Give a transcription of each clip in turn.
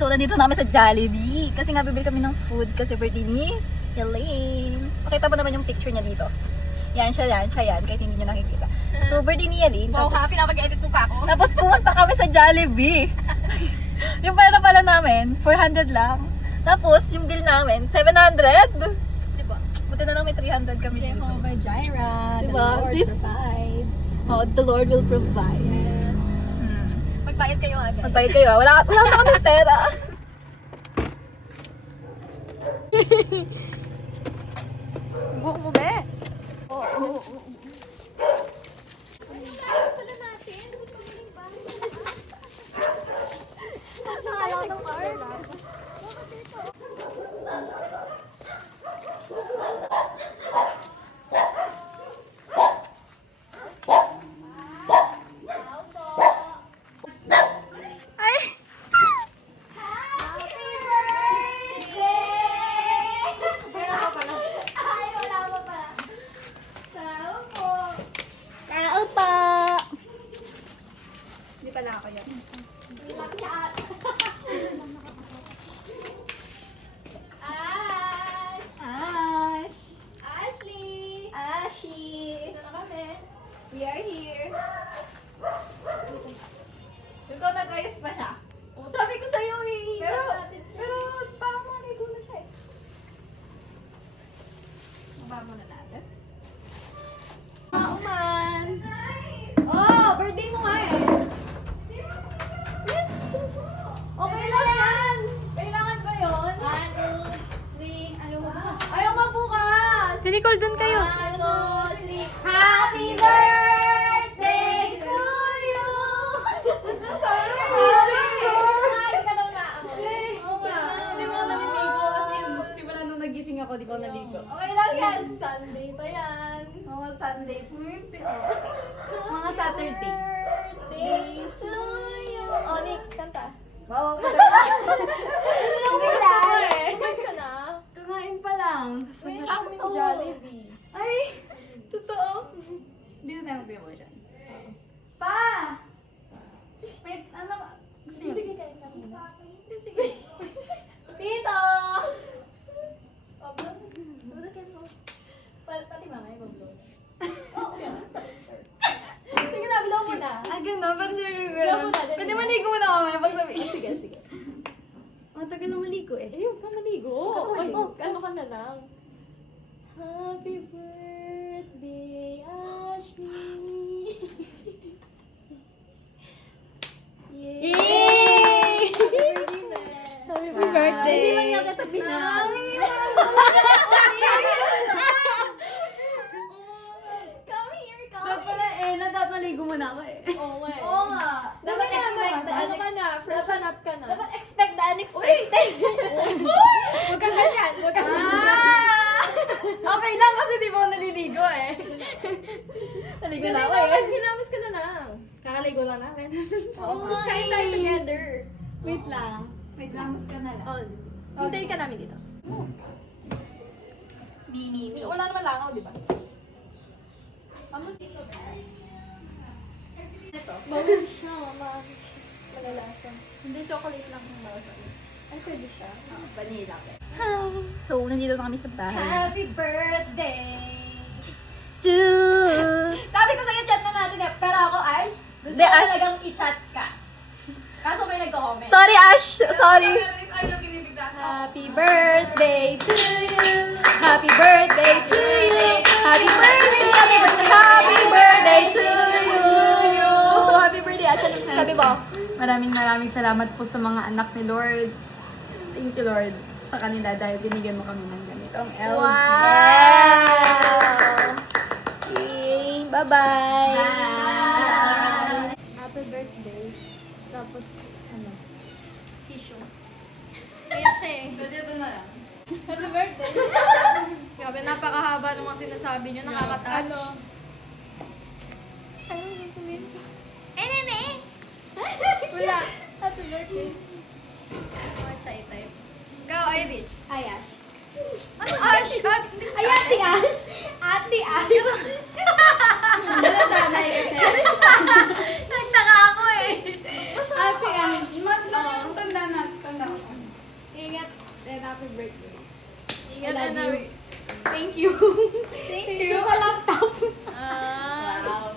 So, nandito namin sa Jollibee. Kasi nga, bibili kami ng food kasi birthday ni Elaine. Pakita mo naman yung picture niya dito. Yan, siya yan, kahit hindi niyo nakikita. So, birthday ni Elaine. Wow, Tapos, happy na mag-edit po ka ako. tapos pumunta kami sa Jollibee. Yung pala namin, 400 lang. Tapos, yung bill namin, 700. Diba? Buti na lang may 300 kami dito. Jehovah Jireh, Diba? the Lord Sis- provides. Oh, the Lord will provide. Yes. Magbayad kayo nga, guys. Magbayad kayo. Wala na kami pera. Buhok mo, be? Oo. Nakala ng card. Tao pa. Hindi pala ako yan. Ash. Ashley! Ashi. Ito na kami. We are here. Ito, nag-ayos pa siya. Oh, sabi ko sa'yo eh. Pero, Sabi natin siya. pero, parang maligo na siya eh. Mababa muna natin. Uman! Oh, birthday mo nga eh. Okay lang yan. Kailangan ba yun? 1, 2, 3. Ayaw magbukas. Si Nicole, dun kayo. 1, 2, 3. Happy birthday to you! Sorry! ka daw na ako. Hindi mo naliligo kasi simula nung nagising ako, di ko naligo. Okay lang yan. Sunday pa yan. Mga Sunday. Mga Saturday. Birthday to you. Oh, next, kanta. Wow, Gusto mo eh. Kumain ka na? Kumain pa lang. Kumain kami ng Jollibee. Ay, totoo. Hindi na tayo mag-promotion. Pa! Wait, ano? Gusto niyo? Sige, kain ka muna. Sige. Tito! Pati mamay, mag-vlog. Oo, yan. Sige na, vlog mo na. Ah, gano'n. Ba't sabi ko Vlog mo gano'n? na, dali. Pwede maligo mo na kami pag sabi. Sige, sige. Matagal na maligo eh. Ayun, ka naligo. Ikaw Ay, maligo. ano ka na lang. Happy birthday, Ashley. Yay! Yay! Happy Happy birthday! Hindi man niya kita pinag. Come here, come Dapat pala eh, dapat maligo mo na ako eh. Oo nga eh. Oo nga. Dapat Dapat expect the ano ka na, freshen up ka na. Dapat expect the unexpected. Huwag kang ganyan, huwag kang Ah! Okay lang kasi di ba ako naliligo eh. Naligo na ako eh. Hinamis ka na lang. Kakaligo lang namin. Oo, mas kain tayo together. Wait lang. Wait lang, mas ka na lang. Oh, hintayin ka namin dito. Mini. Wala naman langaw, di ba? Amos dito. Ito. Bawal siya, mama. Malalasa. Hindi, chocolate lang yung bawal sa akin. Ay, pwede siya. Vanilla. So, nandito na kami sa bahay. Happy birthday! To... Sabi ko sa'yo, chat na natin eh. Pero ako, ay, gusto Hindi, ko Ash. talagang i-chat ka. Kaso may nagko-comment. Sorry, Ash! Sorry! Happy birthday to you. Happy birthday to you. Happy birthday, happy birthday, happy birthday to you. Happy birthday, Asha. Ano sabi mo? Maraming salamat po sa mga anak ni Lord. Thank you, Lord, sa kanila dahil binigyan mo kami ng ganitong LG. Wow! Okay, bye-bye. Bye! Happy birthday. Tapos, ano? Tissue. Kaya siya eh. Pwede ito na lang. Happy birthday. Grabe, napakahaba ng mga sinasabi niyo. Nakaka-touch. Ano? Ano sasabihin ko? Nene! Wala. Happy birthday. Mga siya i-type. Ikaw, Irish. Hi, Ash. Ano, Ash? Ay, Ate Ash! Ate Ash! Nalasanay kasi. Nagtaka ako eh. Ate Ash. Mas lang yung tanda na. happy birthday. I Ingat love na. you. Thank you. Thank Thank you. you sa laptop. Ah, Wow.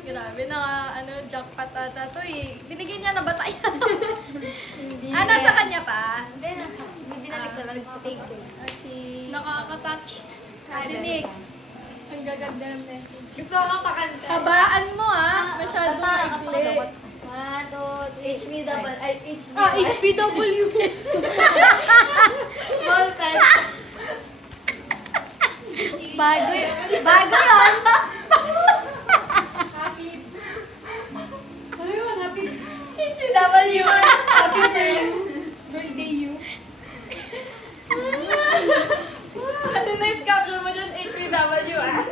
grabe na jackpot ata to eh. Binigyan niya na ba tayo? Hindi. Nasa kanya pa? Hindi na. Binalik ko lang. Thank you. Okay. Nakaka-touch. Ate Nix. Ang gaganda ng message. Gusto ko pakanta. Kabaan mo ah. Masyadong maikli. 1, 2, 3. HBW. Ay, HB. Ah, HPW. Voltage. Bago. Bago yun. Happy. Ano yun? Happy. HBW. Happy birthday you. Ano na yung caption mo dyan? HBW ah.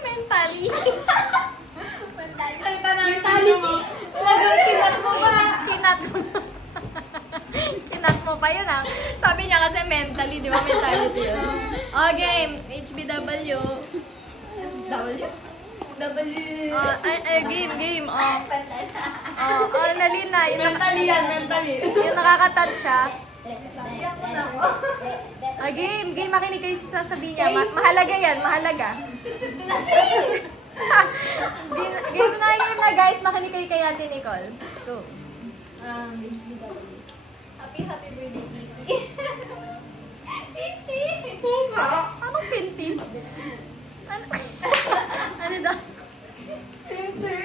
Mentally. Nakita na yung tali mo. Talagang kinat mo pa. Kinat mo. Kinat mo pa yun ah. Sabi niya kasi mentally, di ba mentality yun? Oh, game. HBW. W? W. Game. Nalina. Mentally yan, mentally. Yung nakaka-touch siya. Iyak mo na ako. Game. Makinig kayo sa sasabihin niya. Mahalaga yan, mahalaga. Game na guys. Makinig kayo kay Ate Nicole. Go. HBW. Happy birthday, Titi. Titi. Anong pinti? Ano daw? Titi.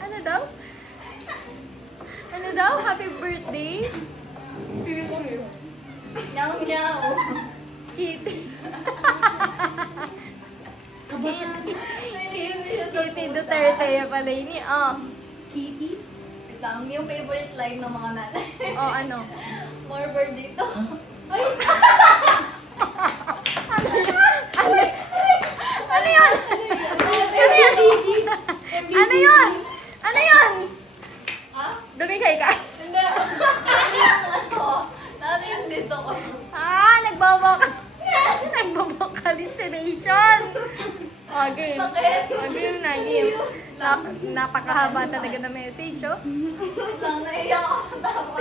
Ano daw? Ano daw? Happy birthday? Nyaw, nyaw. Kitty. Kitty Duterte yung pala yun eh. Oh. Kitty? Wait lang, yung favorite line ng mga nanay. Oh, ano? More birthday to. Ano yun? Ano yun? Ano yun? Ano yun? Ah? Dumikay ka? Hindi. Ano yung dito ko? Nagbo-vocalization. Oh, game. Sakit. Oh, game na, game. Napakahaba talaga na message, oh. Wait lang, naiyak ako sa tawa.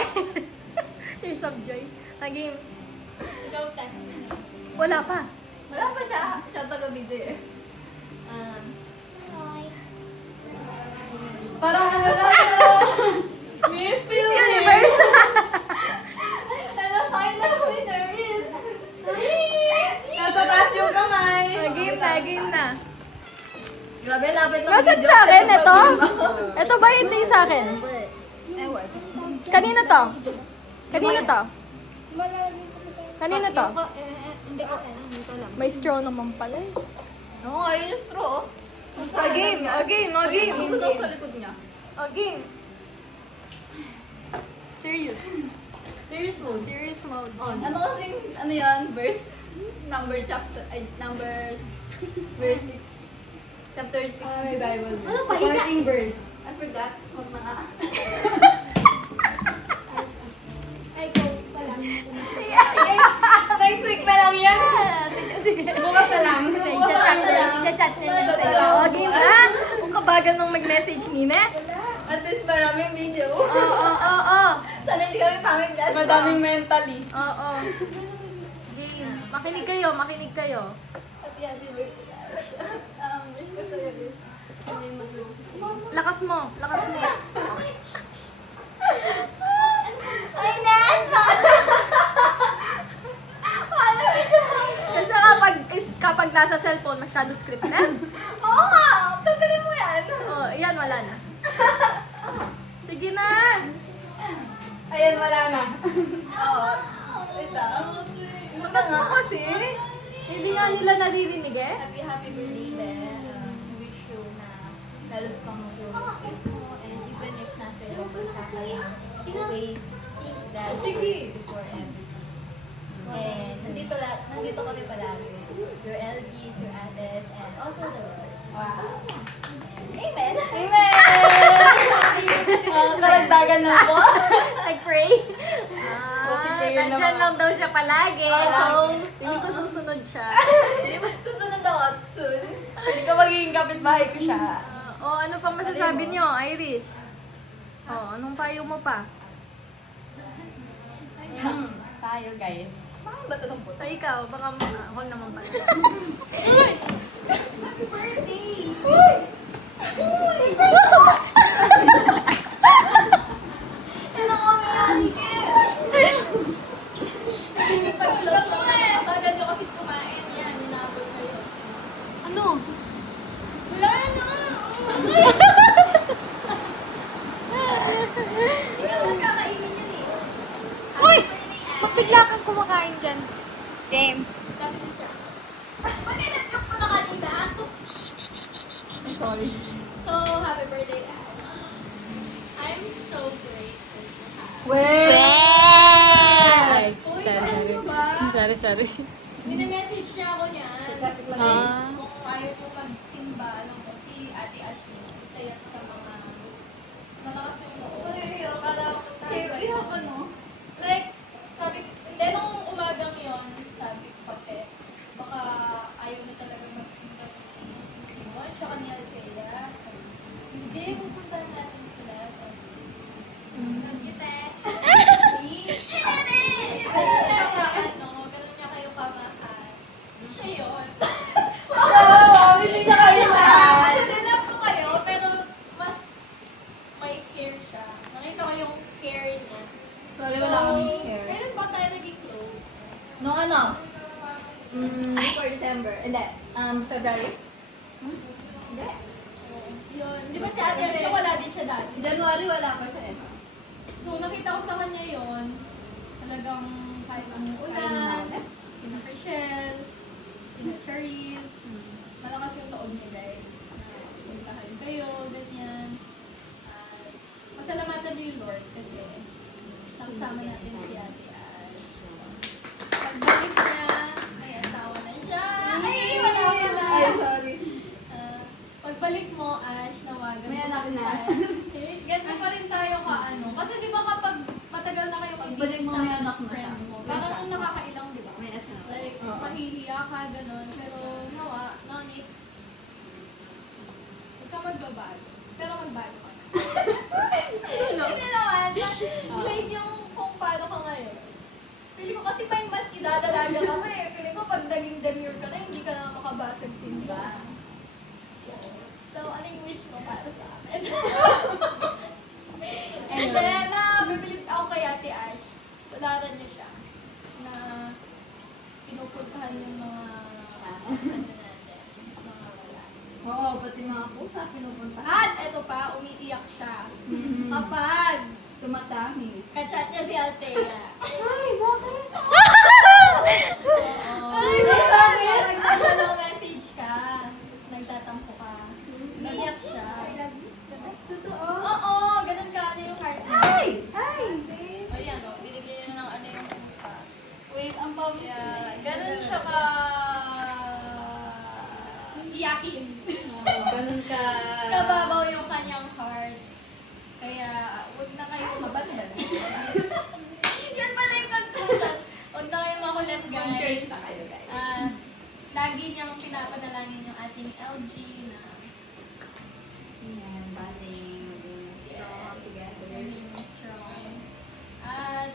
Tears of joy. Ah, game. Ikaw ka. Wala pa. Wala pa siya. Siya taga-video eh. Parang ano lang Miss Universe. Ano, final winner is... Nasa taas yung kamay. Oh, game na. Grabe, lapit ng Nasaan video. sa akin? Ito? Ito ba ito yung sa akin? Ewan. Kanino to? Kanino to? Kanino to? Hindi ko. Dito lang. May straw naman pala eh. Oo, ayun yung straw. Oh, game. Dito daw sa likod niya. Oh, game. Serious. Serious mode. Serious mode. Ano kasing, ano yan, verse? Number chapter, ay, numbers, verse 6. Chapter 6. May Bible verse. Ano, pahiga? Supporting verse. I forgot. Huwag na nga. Ay, go pala. Next week na lang yan. Sige. Bukas na lang. Bukas na lang. Chat. Oh, game na. Kung kabagan nung mag-message ni Ne. At least maraming video. Oo. Sana hindi kami pangit dyan. Madaming mentally. Oo. Game. Makinig kayo. Happy birthday. Wish ko sa'yo is, Lakas mo. Ay, Nes! Kasi kapag nasa cellphone, masyado scripted. Oo nga! Tanggalin mo yan. Oh, yan, wala na. Sige na. Ayan, wala na. Oo. Wait lang. Lakas mo kasi. Hindi nga nila naririnig eh. Happy birthday, Ben. Wish you na lalo pang mag-graduate mo. And even if nasa loob ka sa always think that first before everything. And nandito kami palagi. Your LGs, your ates, and also the Lord. Wow. Amen! Amen! Karagdagan lang po. Nag-pray. Nandyan lang daw siya palagi. So, hindi ko susunod siya. Susunod ako at soon. Hindi ka magiging kapitbahay ko siya. Ano pang masasabi niyo, Irish? Anong payo mo pa? tayo, guys. Saan ba ito ng puto? Ay, ikaw, baka ako naman pala. Happy birthday! Ano kami, Aniket? Pag-close lang na. Tagal nyo kasi kumain. Yan, ninabot kayo. Ano? Wala na! Hindi ka naman kakainin yan eh. Uy! Mapigla kang kumakain dyan. Game. Dami distract. Pag-inap mo na kanina. Sorry. So, happy birthday, Ash. I'm so grateful to have. Ay, Uy, sorry, ano sorry. ba? Sorry. Minamessage niya ako niyan. Ah. Kung ayaw niyo magsimba, alam ko, si Ate Ash, isa yan sa mga malakas yung loob. Kaya ano? Like, sabi ko, hindi nung umagang yon sabi ko kasi, baka ayaw na talaga magsimba ni Timon, tsaka ni Althea. Sabi ko, hindi, pupuntahan natin sila. Sabi ko, love you, te. Tsaka ano, ganun niya kayo kamahal. Siya yun. Wow! Hindi na kayo lahat! Nilap ko kayo, pero mas may care siya. Nakita ko yung care niya. Sorry, wala kaming care. Kailan ba tayo naging close? No, ano? Before December. Hindi. February? Hindi. Yun. Di ba si Ate Ash yung wala din siya dati? January wala pa siya eh. So nakita ko sa kanya yun. Talagang kahit ang ulan, kina Chriselle, kina Charisse, malakas yung taon niya guys. Na puntahan kayo, ganyan. At pasalamatan niyo yung Lord kasi nakasama natin si Ate Ash. Pagbalik niya, may asawa na siya. Ay, wala. Ay, sorry. Pagbalik mo, Ash, nawagan May ko anak pa rin na. tayo. Ganun pa rin tayo ka ano. Kasi di ba kapag matagal na kayo Pagbalik mo, may anak na siya. friend mo, parang nakakailang, di ba? May asawa. Like, Oo. mahihiya ka, gano'n. Pero, nawa, Nonix, huwag ka magbabago. Pero magbago ka na. Hindi naman. Like yung kung paano ka ngayon. Pili ko kasi may mas idadalaga ka pa eh. Pili ko pag naging demure ka na, hindi ka na makabasag timba. So, anong wish mo para sa akin? And then, bibilip ako kay Ate Ash. Tularan niyo siya. Na pinupuntahan yung mga ano natin. Mga wala. Oo, pati mga pusa pinupunta. At eto pa, umiiyak siya. Mhm. Kapag Tumatamis. kachat niya si Althea. Ay, bakit? Ay, bakit? Nagtatanong message ka. Tapos nagtatampo ka. Umiiyak siya. Totoo? Oo, ganun ka. Ano yung heart niya? Ay! Ay! O yan, o. Binigyan niya ng ano yung pusa. Wait, ang pam... Yeah, ganun siya ka... iyakin. Ganun ka... Kababaw yung kanyang heart. Kaya, huwag na kayo makulit. Yan pala yung conclusion. Huwag na kayo makulit, guys. Lagi niyang pinapadalangin yung ating LG na Yan, baling. Maging strong together. maging strong. At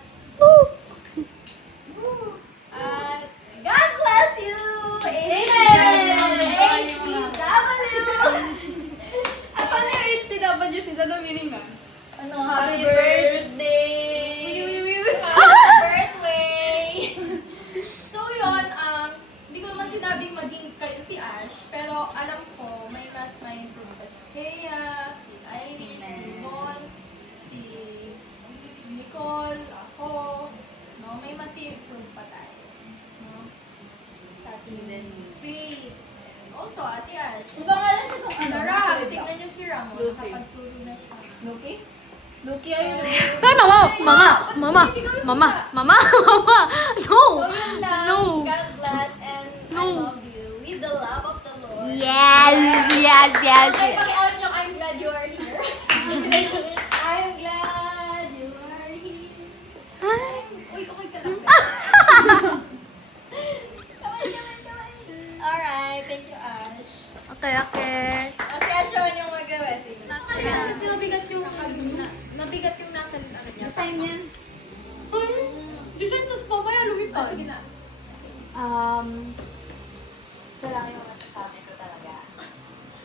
God bless you! Amen! HPW! At paano yung HPW sis? Ano meaning nga? Ano, happy birthday! Happy birthday! So yun, hindi ko naman sinabing maging kayo si Ash, pero alam ko may mas may improve pa si Kea, si Irish, si Mon, si Nicole, ako, no? May mas improve pa tayo. No? Sa ating faith. And also, Ate Ash. Ang pangalan nitong ano? Si Ram, tignan niyo si Ram, Lucky. nakapagturo na siya. Lucky? Lucky ayun. Pero mama! No! So yun lang. No. God bless and I No. love you. With the love of the Lord. Yes! Okay, paki-out yung I'm glad you are here. I'm glad you are here. Uy, okay ka lang. Kamay. Alright, thank you, Ash. Okay. O, si Ash naman yung mag-message. Kasi mabigat yung nasa ano niya. Design to pa ba lumipad. Sige na. Isa lang yung masasabi ko talaga.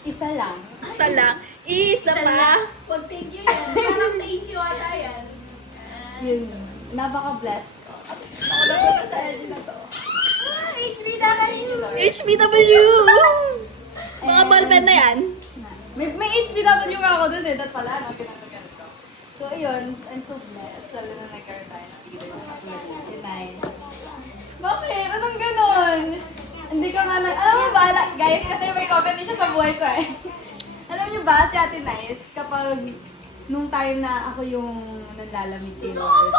Isa lang. Isa lang. Isa pa. Pag thank you yan. Parang thank you ata yan. Yun. Napaka-blessed ko. Ako na po sa edge na to. HBW! HBW! Mga And- ballpen na yan. May HBW nga ako dun eh. Dat pala, no? Pinatagal ko. So, ayun. I'm so blessed. Lalo na nagkaroon tayo ng leader sa Yun ay. Bakit? Anong ganon? Hindi ka nga alam mo ba, guys, kasi may comment din siya sa buhay ko eh. Alam niyo ba, si Ate Nice, kapag nung time na ako yung nanlalamig kay Lord.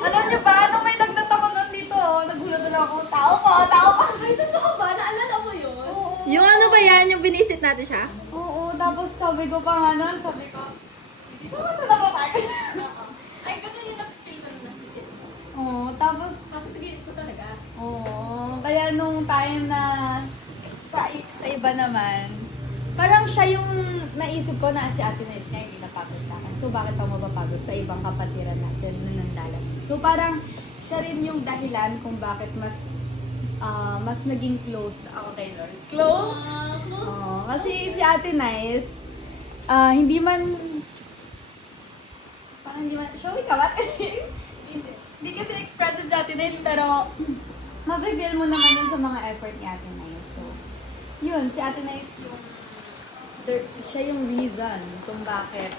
Alam niyo ba, nung may lagnat ako nun dito, nagulat na ako, tao po. Ay, totoo ba? Naalala mo yun? Yung ano ba yan? Yung binisit natin siya? Oo, tapos sabi ko pa nga nun, sabi ko, hindi naman na napatay. Oo. Ay, ganun yung na-feel ko na nakikit. Oo, tapos, Kaso tigilid ko talaga. oo, kaya nung time na sa iba naman, parang siya yung naisip ko na si Ate Nice nga hindi napagod sa akin. So bakit pa mapapagod sa ibang kapatiran natin na nanlalamig? So parang siya rin yung dahilan kung bakit mas naging close ako kay Lord. Close? Close. Oo, kasi si Ate Nice, hindi man, parang hindi man, showy ka ba? Hindi. Hindi kasi expressive si Ate Nice, pero mabibigyan mo naman yun sa mga effort ni Ate Nice. So, yun, si Ate Nice siya yung reason kung bakit,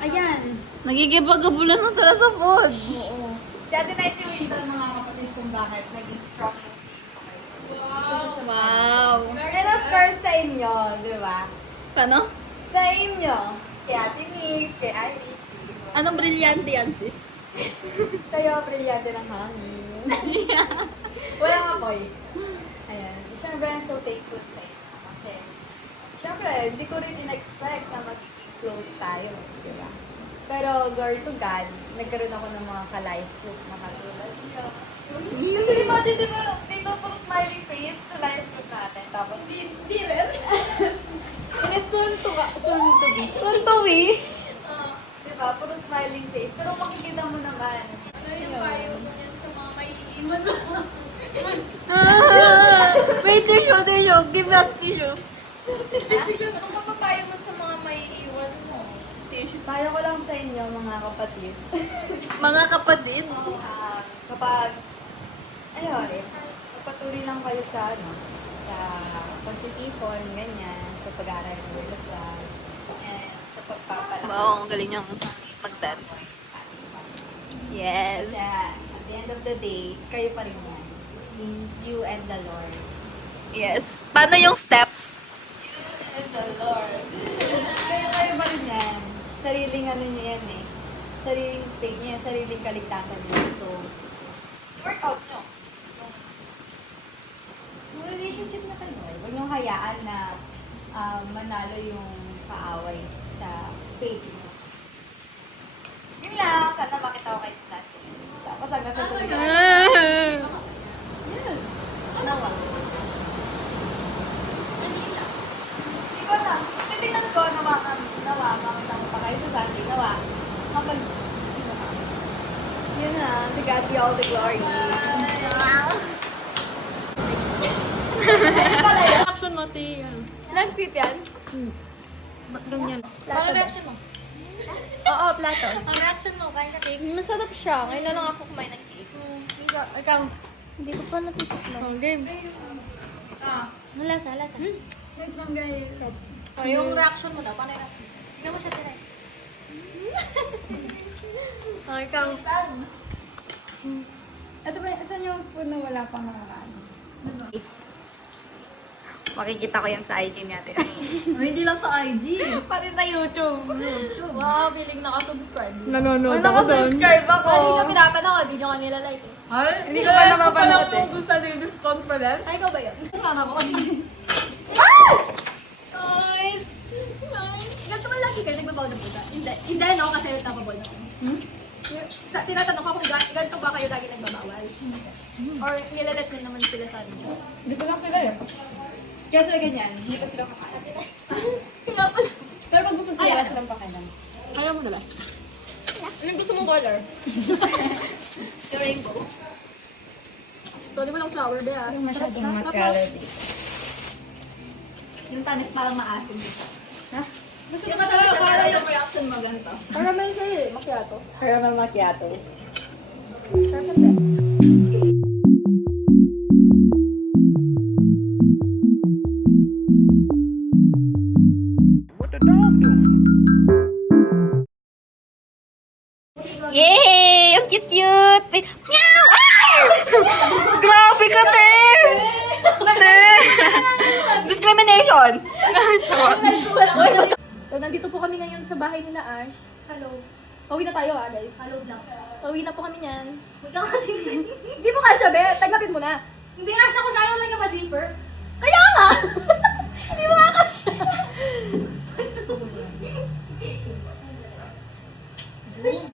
ayan. Nagigipagabulan na sila sa food. Oo. Si Ate Nice yung reason, mga kapatid, kung bakit naging strong yung faith ko kayo. Wow. And of course, sa inyo, di ba? Paano? Sa inyo, kay Ate Nix, kay Irish, Anong brilyante yan, sis? sa'yo, brilyante ng hangin. Walang apoy. Ayan. Siyempre, I'm so thankful sa inyo. Kasi, siyempre, hindi ko rin in-expect na magiging close tayo. Di ba? Pero, glory to God, nagkaroon ako ng mga ka-life group na katulad nito. Kasi imagine, di ba, dito pang smiling face sa life group natin. Tapos, Hindi rin. soon to be. Ah, Di ba? Puro smiling face. Pero makikita mo naman. ano yung payo mo yan sa mga may iiwan mo? Wait, tissue. Give us tissue. Anong mapapayo mo sa mga may iiwan mo? Payo ko lang sa inyo, mga kapatid. Mga kapatid. Kapag, ayun, patuloy lang kayo sa, sa pagtitipon, ganyan, sa pag-aaral ng Word of God, and sa pagpapalakas. Wow, ang galing niyang mag-dance. Yes. Kasi at the end of the day, kayo pa rin yan. You and the Lord. Yes. Paano yung steps? You and the Lord. kayo pa rin yan. Sariling ano nyo yan eh. Sariling faith nyo yan, sariling kaligtasan nyo. So, i-work out nyo. Yung relationship na kayo. Huwag nyo hayaan na manalo yung kaaway sa faith nyo. Yun lang. Sana makita ko kayo sa atin. Tapos hanggang sa tuloy. Yes. Nawa. Manila. Hindi ko na. Titignan ko, nawa, makita mo pa kayo sa Sunday, nawa. Kapag, yun na, to God be all the glory. Ano pala yun? Action mo, Ti. Landscape yan? Ba't ganyan? Plato Ano ba? reaction mo? Oo, plato. Ang reaction mo, kain na cake. Masarap siya. Ngayon na lang ako Kumain ng cake. Ikaw. Hindi ko pa natitikman. Oh, game. Ah. Ano lasa? Oh, yung reaction mo daw, paano yung reaction mo? Tignan mo siya, Tinay. Oh, ikaw. Ito ba, saan yung spoon na wala pang nakaraan? Makikita ko yan sa IG natin. Hindi lang sa IG. Pati sa YouTube. Wow, feeling naka-subscribe. Nanonood naka-subscribe ako. Hindi nyo pinapanood, hindi nyo kanila like eh. Ay, hindi ko pa napapanood eh. doon sa ladies conference. Ay, ikaw ba yun? Kasama ko. Nice! Nice! Ganito ba lagi kayo nagbabawal ng puta? Hindi, no? Kasi napabawal na. Tinatanong ko kung ganito ba kayo lagi nagbabawal? Or nilalet nyo naman sila sa atin? Hindi ko lang sila eh. Kaya sila ganyan, hindi pa sila kakain. Kaya pala. Pero pag gusto Ay, sila, ano? silang pakialam. Kaya mo na ba? Anong gusto mong color? Yung rainbow. So, di mo lang flower ba ah? Masyadong mag-color dito. Yung tamis parang maasim. Ha? Gusto Yung mo matamis talaga para yung reaction mo ganito. Caramel kayo eh, macchiato. Caramel macchiato. Sarap na ba? What the dog doing? Yay! Ang cute-cute! Meow! Ay! Grabe ka, te! Te! Discrimination! So, nandito po kami ngayon sa bahay nila Ash. Hello. Pauwi na tayo guys. Hello lang. Pauwi na po kami niyan. Huwag kang kasi. Hindi mo nga siya, be. Tanggapin mo na. Hindi nga siya kung ayaw lang yung ma-zipper. Kaya nga! Hindi mo nga kasya.